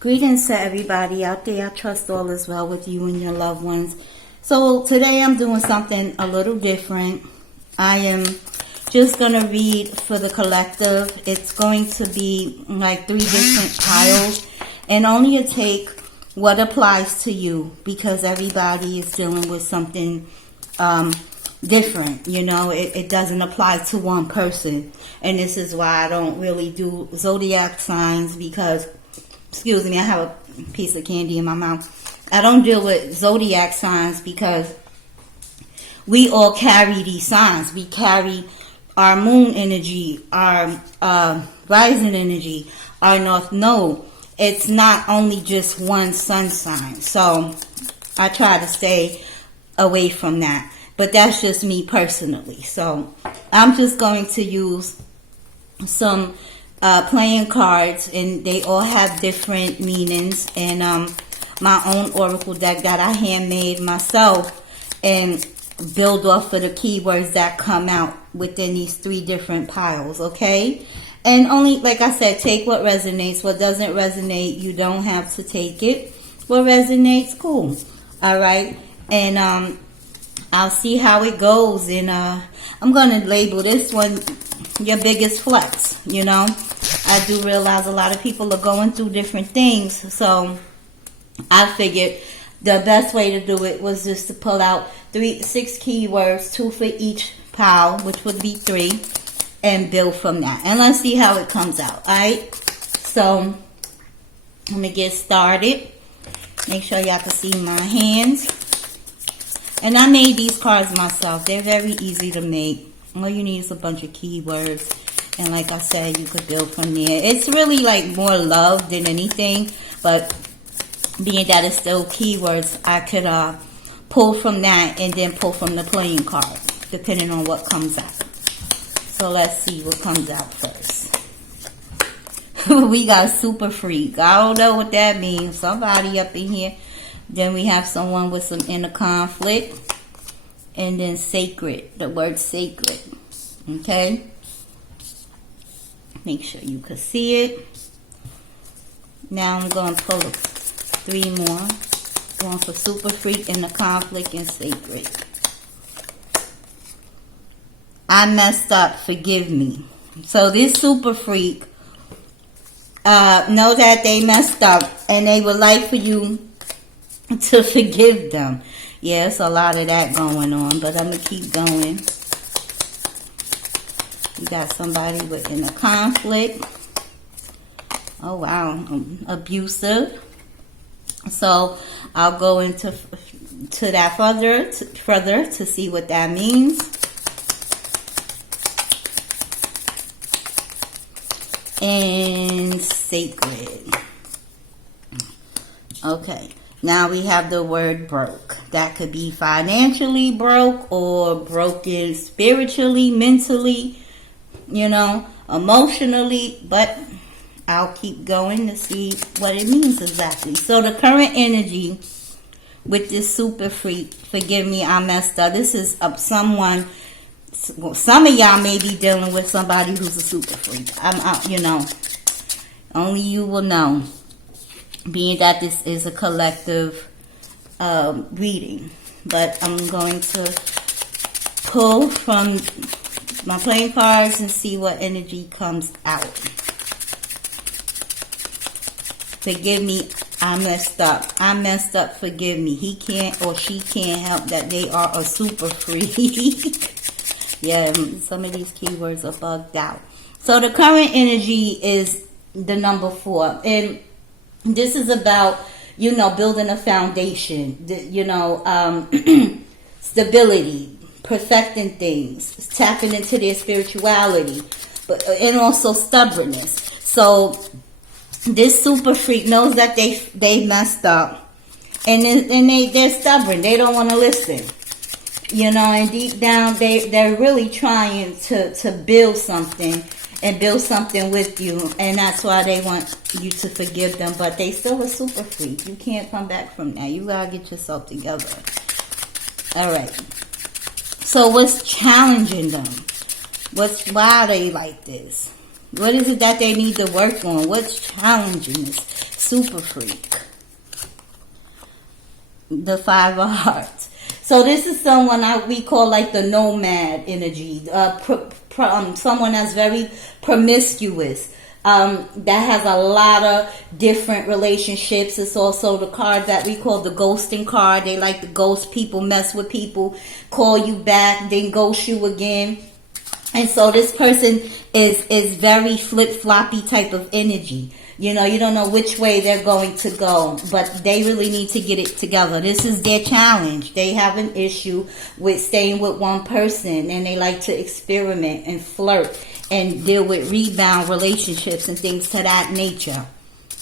Greetings to everybody out there. I trust all is well with you and your loved ones. So today I'm doing something a little different. I am just going to read for the collective. It's going to be like 3 different piles, and only to take what applies to you, because everybody is dealing with something different. You know, it doesn't apply to one person. And this is why I don't really do zodiac signs, because, excuse me, I have a piece of candy in my mouth. I don't deal with zodiac signs because we all carry these signs. We carry our moon energy, our rising energy, our north node. It's not only just one sun sign. So I try to stay away from that. But that's just me personally. So I'm just going to use some playing cards, and they all have different meanings, and my own oracle deck that I handmade myself and build off of the keywords that come out within these 3 different piles, okay? And only, like I said, take what resonates. What doesn't resonate, you don't have to take it. What resonates, cool. All right? And I'll see how it goes, and I'm going to label this one your biggest flex. You know, I do realize a lot of people are going through different things, so I figured the best way to do it was just to pull out 6 keywords, 2 for each pile, which would be 3, and build from that. And let's see how it comes out. All right, so I'm gonna get started. Make sure y'all can see my hands. And I made these cards myself. They're very easy to make. All you need is a bunch of keywords. And like I said, you could build from there. It's really like more love than anything. But being that it's still keywords, I could pull from that and then pull from the playing card, depending on what comes out. So let's see what comes out first. We got Super Freak. I don't know what that means. Somebody up in here. Then we have someone with some inner conflict. And then Sacred. The word sacred. Okay. Make sure you can see it. Now I'm going to pull 3 more. Going for Super Freak, inner conflict, and Sacred. I messed up. Forgive me. So this Super Freak know that they messed up, and they would like for you to forgive them. Yes, a lot of that going on, but I'm going to keep going. You got somebody with inner conflict. Oh, wow. Abusive. So I'll go into that further to see what that means. And Sacred. Okay. Now we have the word broke. That could be financially broke or broken spiritually, mentally, you know, emotionally. But I'll keep going to see what it means exactly. So the current energy with this Super Freak, forgive me, I messed up. This is someone, well, some of y'all may be dealing with somebody who's a Super Freak. I'm out, you know, only you will know. Being that this is a collective reading. But I'm going to pull from my playing cards and see what energy comes out. Forgive me, I messed up. I messed up, forgive me. He can't or she can't help that they are a super freak. Yeah, some of these keywords are bugged out. So the current energy is the number 4. And this is about, you know, building a foundation, you know, stability, perfecting things, tapping into their spirituality, and also stubbornness. So this Super Freak knows that they messed up, and they're stubborn. They don't want to listen, you know, and deep down they're really trying to build something. And build something with you. And that's why they want you to forgive them. But they still a Super Freak. You can't come back from that. You gotta get yourself together. Alright. So what's challenging them? Why are they like this? What is it that they need to work on? What's challenging this? Super freak. The Five of Hearts. So this is someone we call like the nomad energy. Someone that's very promiscuous. That has a lot of different relationships. It's also the card that we call the ghosting card. They like to ghost people, mess with people, call you back, then ghost you again. And so this person is very flip-floppy type of energy. You know, you don't know which way they're going to go, but they really need to get it together. This is their challenge. They have an issue with staying with one person, and they like to experiment and flirt and deal with rebound relationships and things to that nature.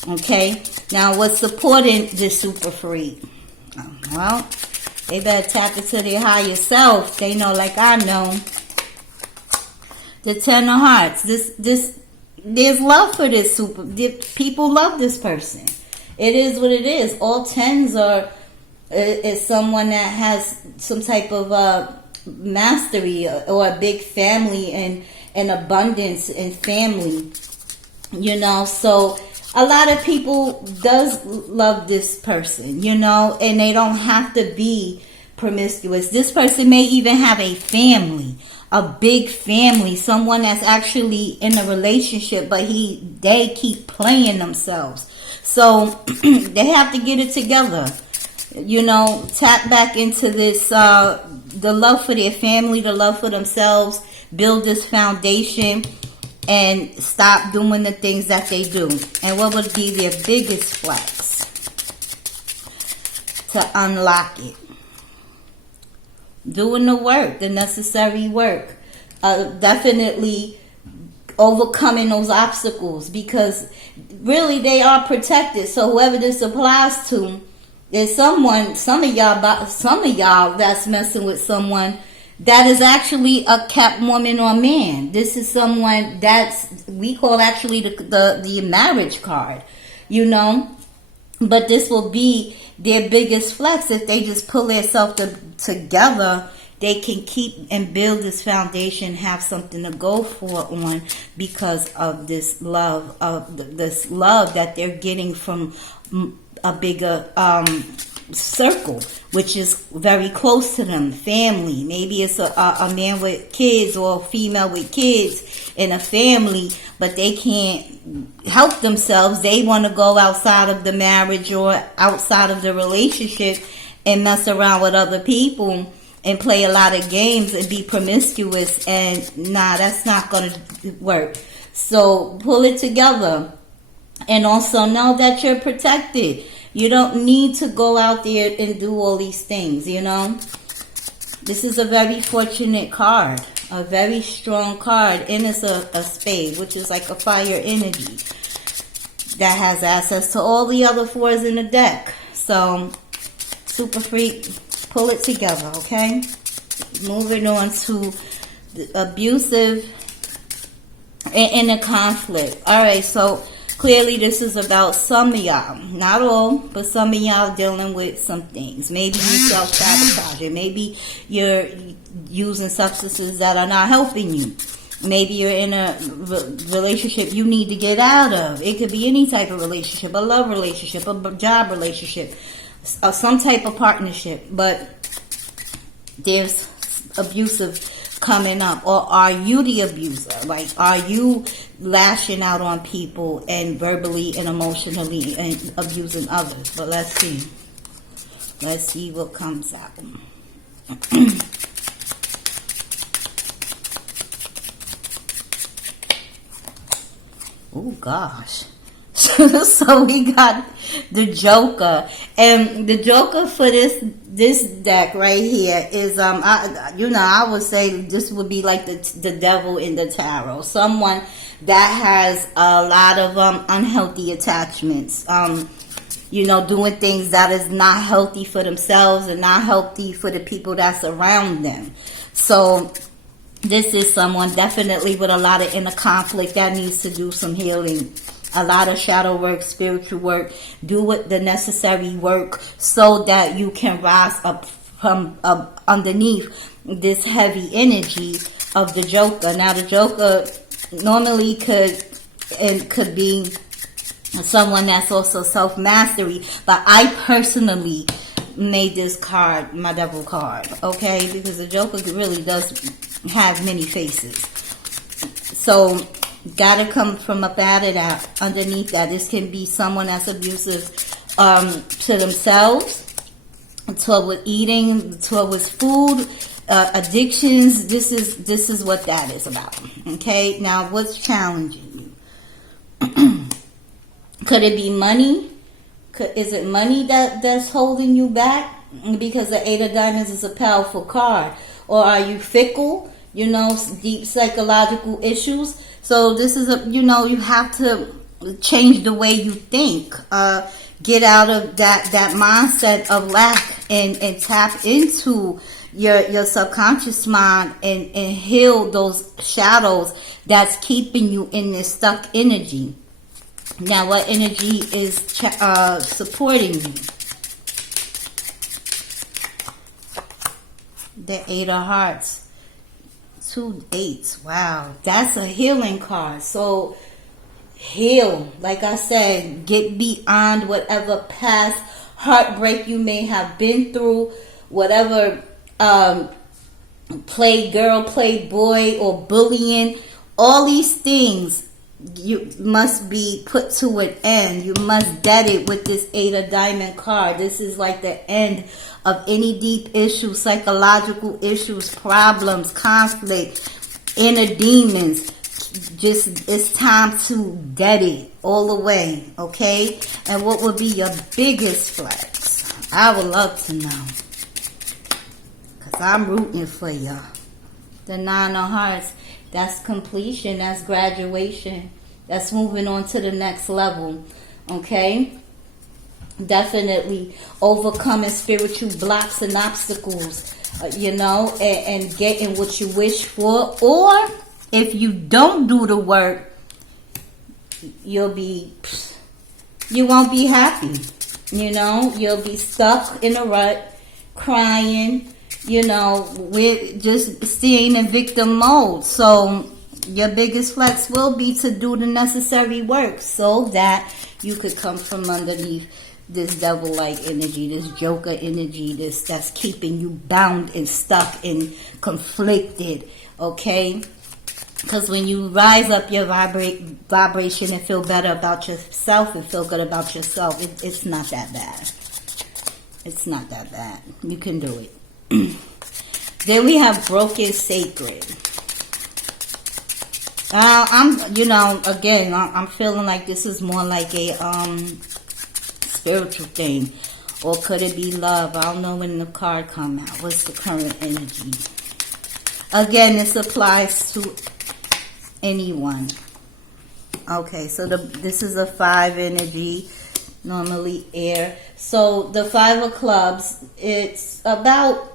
Okay? Now, what's supporting this super freak? Well, they better tap into their higher self. They know like I know. The Ten of Hearts. There's love for this people love this person. It is what it is. All tens is someone that has some type of mastery or a big family and abundance and family. You know, so a lot of people does love this person, you know, and they don't have to be promiscuous. This person may even have a family. A big family, someone that's actually in a relationship, but they keep playing themselves. So they have to get it together. You know, tap back into this, the love for their family, the love for themselves, build this foundation, and stop doing the things that they do. And what would be their biggest flex to unlock it? Doing the work, the necessary work. Definitely overcoming those obstacles, because really they are protected. So whoever this applies to is some of y'all that's messing with someone that is actually a kept woman or man. This is someone we call actually the marriage card, you know. But this will be their biggest flex if they just pull themselves together. They can keep and build this foundation, have something to go for on because of this love that they're getting from a bigger circle, which is very close to them, family. Maybe it's a man with kids or a female with kids in a family, but they can't help themselves. They want to go outside of the marriage or outside of the relationship and mess around with other people and play a lot of games and be promiscuous, and that's not going to work. So pull it together, and also know that you're protected. You don't need to go out there and do all these things, you know. This is a very fortunate card, a very strong card, and it's a spade, which is like a fire energy that has access to all the other fours in the deck. So, super freak, pull it together, okay? Moving on to the abusive and a conflict. All right, so clearly this is about some of y'all, not all, but some of y'all dealing with some things. Maybe you self-sabotaging. Maybe you're using substances that are not helping you. Maybe you're in a relationship you need to get out of. It could be any type of relationship, a love relationship, a job relationship, some type of partnership. But there's abusive coming up. Or are you the abuser? Like, are you lashing out on people and verbally and emotionally and abusing others? But let's see what comes out. Oh gosh. So we got the Joker, and the Joker for this deck right here is I would say this would be like the devil in the tarot. Someone that has a lot of unhealthy attachments, doing things that is not healthy for themselves and not healthy for the people that's around them. So this is someone definitely with a lot of inner conflict that needs to do some healing. A lot of shadow work, spiritual work. Do the necessary work so that you can rise up from underneath this heavy energy of the Joker. Now, the Joker normally could be someone that's also self-mastery. But I personally made this card my devil card, okay? Because the Joker really does have many faces. So, gotta come from up out of that, underneath that. This can be someone that's abusive to themselves, toward eating, toward food, addictions. This is what that is about. Okay, now what's challenging you? Could it be money? Is it money that's holding you back? Because the Eight of Diamonds is a powerful card. Or are you fickle? You know, deep psychological issues. So this is you have to change the way you think. Get out of that mindset of lack and tap into your subconscious mind and heal those shadows that's keeping you in this stuck energy. Now, what energy is supporting you? The Eight of Hearts. 2 8s. Wow. That's a healing card. So, heal. Like I said, get beyond whatever past heartbreak you may have been through. Whatever play girl, play boy, or bullying. All these things you must be put to an end. You must dead it with this Eight of Diamond card. This is like the end of any deep issues, psychological issues, problems, conflict, inner demons. Just, it's time to dead it all the way, okay? And what would be your biggest flex? I would love to know. Because I'm rooting for you. The Nine of Hearts. That's completion. That's graduation. That's moving on to the next level. Okay? Definitely overcoming spiritual blocks and obstacles. And getting what you wish for. Or if you don't do the work, you won't be happy. You'll be stuck in a rut, crying. We're just staying in victim mode. So your biggest flex will be to do the necessary work so that you could come from underneath this devil-like energy, this Joker energy, that's keeping you bound and stuck and conflicted. Okay? Because when you rise up your vibration and feel better about yourself and feel good about yourself, it's not that bad. It's not that bad. You can do it. Then we have Broken Sacred. I'm feeling like this is more like a spiritual thing, or could it be love? I don't know when the card come out. What's the current energy? Again, this applies to anyone. Okay, so this is a 5 energy, normally air. So the 5 of clubs, it's about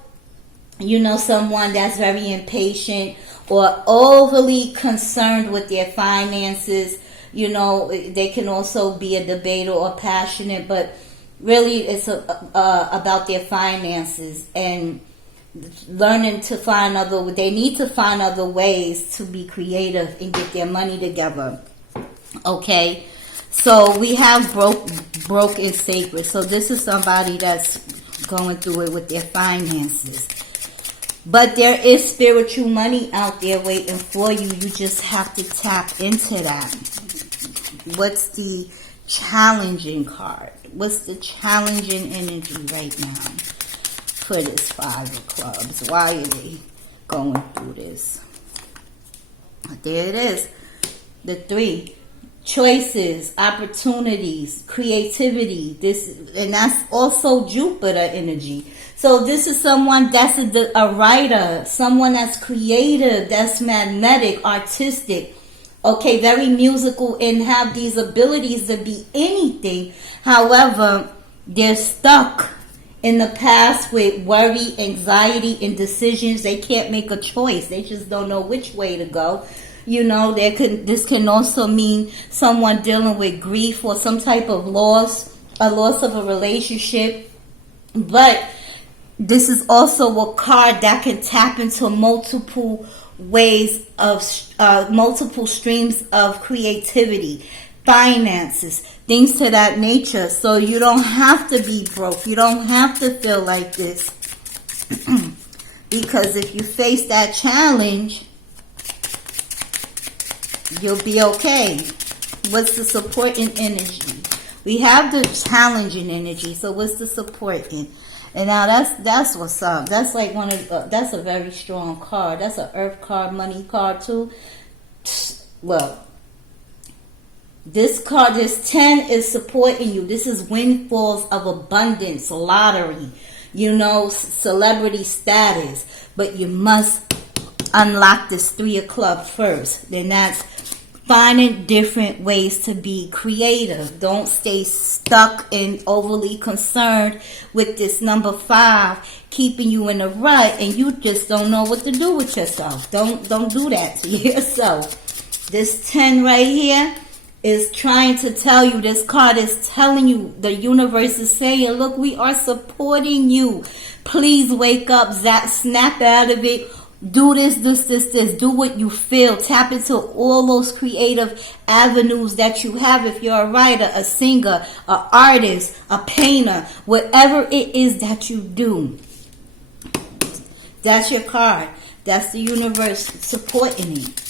someone that's very impatient or overly concerned with their finances. They can also be a debater or passionate, but really it's about their finances and learning to they need to find other ways to be creative and get their money together. Okay, so we have broken sacred. So this is somebody that's going through it with their finances. But there is spiritual money out there waiting for you. You just have to tap into that. What's the challenging card? What's the challenging energy right now for this 5 of clubs? Why are they going through this? There it is. The 3. Choices, opportunities, creativity. And that's also Jupiter energy. So this is someone that's a writer, someone that's creative, that's magnetic, artistic, okay, very musical, and have these abilities to be anything. However, they're stuck in the past with worry, anxiety, and decisions. They can't make a choice. They just don't know which way to go. This can also mean someone dealing with grief or some type of loss, a loss of a relationship. But this is also a card that can tap into multiple ways of multiple streams of creativity. finances, things to that nature. So you don't have to be broke. You don't have to feel like this. Because if you face that challenge, you'll be okay. What's the supporting energy? We have the challenging energy. So what's the supporting? And now that's what's up. That's like that's a very strong card. That's an earth card, money card too. Well, this card, this 10 is supporting you. This is windfalls of abundance, lottery, celebrity status. But you must unlock this 3 of clubs first. Then that's finding different ways to be creative. Don't stay stuck and overly concerned with this number 5 keeping you in a rut and you just don't know what to do with yourself. Don't do that to yourself. This 10 right here is trying to tell you, this card is telling you, the universe is saying, look, we are supporting you. Please wake up, snap out of it. Do this. Do what you feel. Tap into all those creative avenues that you have. If you're a writer, a singer, an artist, a painter, whatever it is that you do. That's your card. That's the universe supporting it.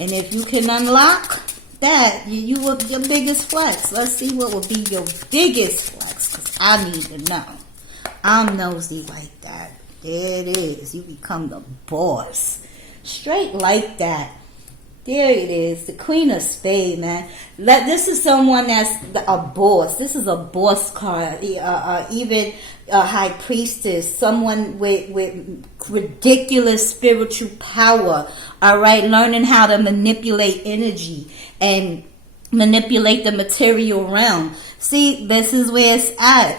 And if you can unlock that, you will your biggest flex. Let's see what will be your biggest flex, because I need to know. I'm nosy like that. There it is. You become the boss. Straight like that. There it is. The Queen of Spades, man. This is someone that's a boss. This is a boss card. Even a high priestess. Someone with ridiculous spiritual power. All right. Learning how to manipulate energy and manipulate the material realm. See, this is where it's at.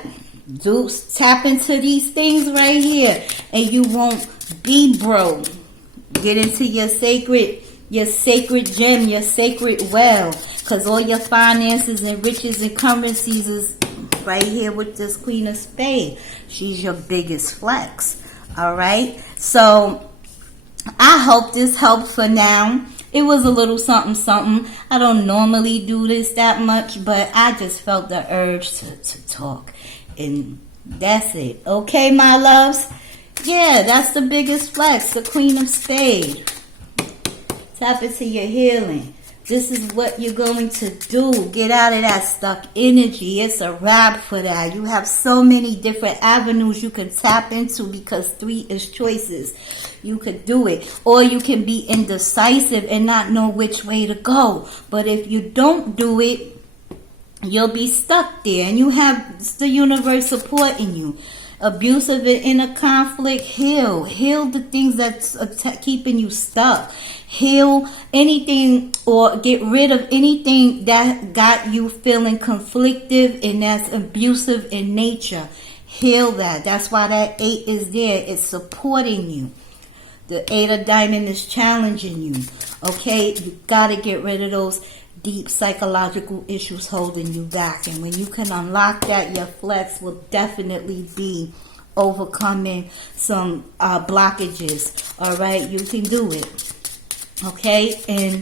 Tap into these things right here and you won't be broke. Get into your sacred gem, your sacred well, because all your finances and riches and currencies is right here with this Queen of Spades. She's your biggest flex. All right, so I hope this helped for now. It was a little something. I don't normally do this that much, but I just felt the urge to talk. And that's it. Okay, my loves? Yeah, that's the biggest flex, the Queen of Spades. Tap into your healing. This is what you're going to do. Get out of that stuck energy. It's a wrap for that. You have so many different avenues you can tap into because 3 is choices. You could do it. Or you can be indecisive and not know which way to go. But if you don't do it, you'll be stuck there, and you have the universe supporting you. Abusive and inner conflict, heal the things that's keeping you stuck. Heal anything or get rid of anything that got you feeling conflictive and that's abusive in nature. Heal that. That's why that 8 is there. It's supporting you. The 8 of Diamonds is challenging you. Okay, you gotta get rid of those deep psychological issues holding you back, and when you can unlock that, your flex will definitely be overcoming some blockages. All right, you can do it. Okay, and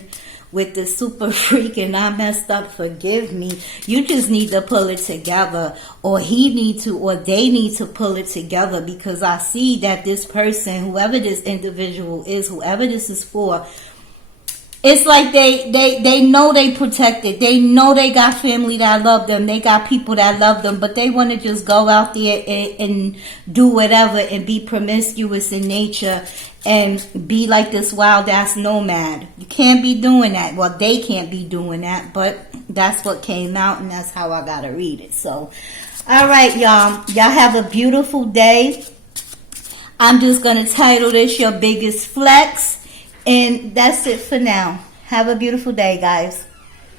with the super freak and I messed up, forgive me, you just need to pull it together, or he need to, or they need to pull it together, because I see that this person, whoever this individual is, whoever this is for, it's like they know they protected. They know they got family that love them. They got people that love them. But they want to just go out there and do whatever and be promiscuous in nature and be like this wild ass nomad. You can't be doing that. Well, they can't be doing that. But that's what came out, and that's how I got to read it. So, all right, y'all. Y'all have a beautiful day. I'm just going to title this Your Biggest Flex. And that's it for now. Have a beautiful day, guys.